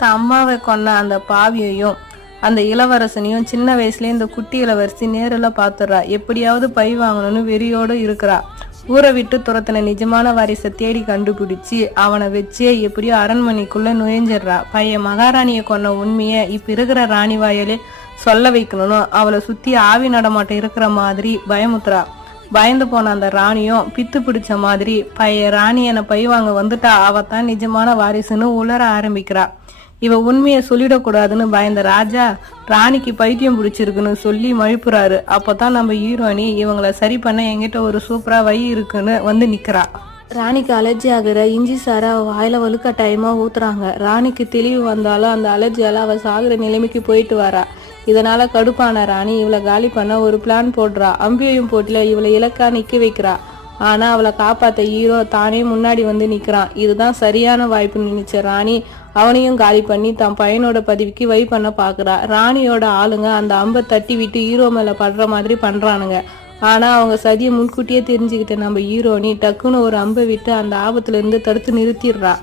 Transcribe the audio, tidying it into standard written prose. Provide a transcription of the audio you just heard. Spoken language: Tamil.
தன் அம்மாவை கொன்ன அந்த பாவியையும் அந்த இளவரசனையும் சின்ன வயசுல இந்த குட்டி இளவரசி நேரில் பார்த்துடுறா. எப்படியாவது பழி வாங்கணும்னு வெறியோடு இருக்கிறா. ஊரை விட்டு துரத்தின நிஜமான வாரிசை தேடி கண்டுபிடிச்சி அவனை வச்சே எப்படியோ அரண்மனைக்குள்ள நுழைஞ்சிடுறா. பையன் மகாராணியை கொன்ன உண்மையை இப்ப இருக்கிற ராணி வாயிலே சொல்ல வைக்கணும்னு அவளை சுத்தி ஆவி நடமாட்டம் இருக்கிற மாதிரி பயமுத்துறா. பயந்து போன அந்த ராணியும் பித்து பிடிச்ச மாதிரி பையன் ராணி என பழி வாங்க வந்துட்டா, அவத்தான் நிஜமான வாரிசுன்னு உளர ஆரம்பிக்கிறா. இவ உண்மையை சொல்லிடக்கூடாதுன்னு பயந்த ராஜா ராணிக்கு பைத்தியம் பிடிச்சிருக்குன்னு சொல்லி மழுப்புறாரு. அப்பதான் நம்ம ஹீரோனி இவங்களை சரி பண்ண எங்கிட்ட ஒரு சூப்பரா வழி இருக்குன்னு வந்து நிக்கிறா. ராணிக்கு அலர்ஜி ஆகுற இஞ்சி சாரை அவ வாயில வலுக்கட்டாயமா ஊத்துறாங்க. ராணிக்கு தெளிவு வந்தாலும் அந்த அலர்ஜியால அவ சாகுற நிலைமைக்கு போயிட்டு வரா. இதனால கடுப்பான ராணி இவளை காலி பண்ண ஒரு பிளான் போடுறா. அம்பியும் போட்டில இவளை இலக்கா நிக்க வைக்கிறா. ஆனா அவளை காப்பாத்த ஹீரோ தானே முன்னாடி வந்து நிக்கிறான். இதுதான் சரியான வாய்ப்புன்னு நினைச்ச ராணி அவனையும் காலி பண்ணி தன் பையனோட பதவிக்கு வை பண்ண பாக்குறா. ராணியோட ஆளுங்க அந்த அம்பை தட்டி விட்டு ஹீரோ மேல படுற மாதிரி பண்றானுங்க. ஆனா அவங்க சதியை முன்கூட்டியே தெரிஞ்சுக்கிட்ட நம்ம ஹீரோனி டக்குன்னு ஒரு அம்பை விட்டு அந்த ஆபத்துல இருந்து தடுத்து நிறுத்திடுறா.